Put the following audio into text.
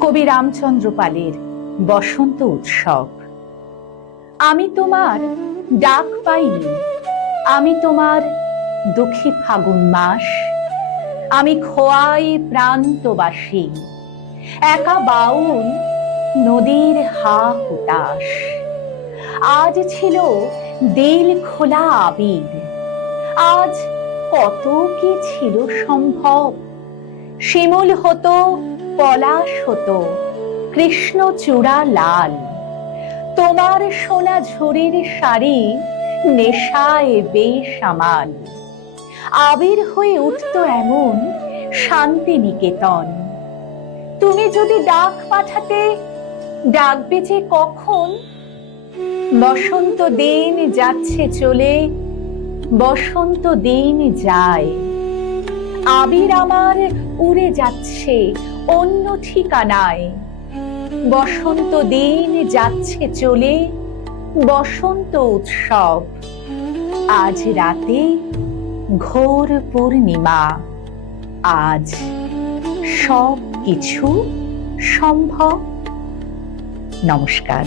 কবি রামচন্দ্র পালের বসন্ত উৎসব। আমি তোমার ডাক পাইনি, আমি তোমার দুঃখী ফাগুন মাস। আমি খোয়াই প্রান্তবাসী, একা বাউল নদীর হা হুতাশ। আজ ছিল দিল খোলা আবির, আজ কত কি ছিল সম্ভব। শিমুল হতো, পলাশ হতো, কৃষ্ণচূড়া লাল। তোমার সোনা ঝুরির শাড়ি নেশায় বেসামাল। আবির হয়ে উঠত এমন শান্তিনিকেতন। তুমি যদি ডাক পাঠাতে, ডাকবে যে কখন? বসন্ত দিন যাচ্ছে চলে, বসন্ত দিন যায়। আবির আমার উড়ে যাচ্ছে অন্য ঠিকানায়। বসন্ত দিন যাচ্ছে চলে, বসন্ত উৎসব। আজ রাতে ঘোর পূর্ণিমা, আজ সব কিছু সম্ভব। নমস্কার।